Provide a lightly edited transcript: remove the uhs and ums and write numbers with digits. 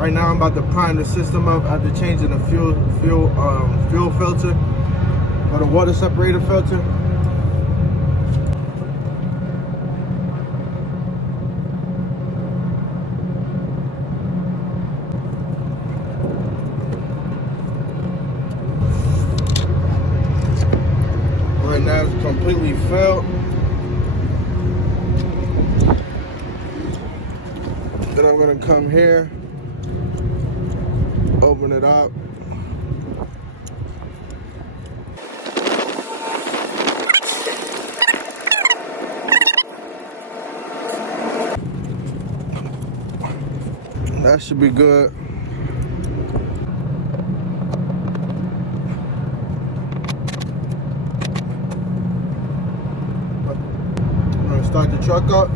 Right now I'm about to prime the system up after changing the fuel filter or the water separator filter. Right now it's completely filled. Then I'm gonna come here, open it up. That should be good. I'm gonna start the truck up.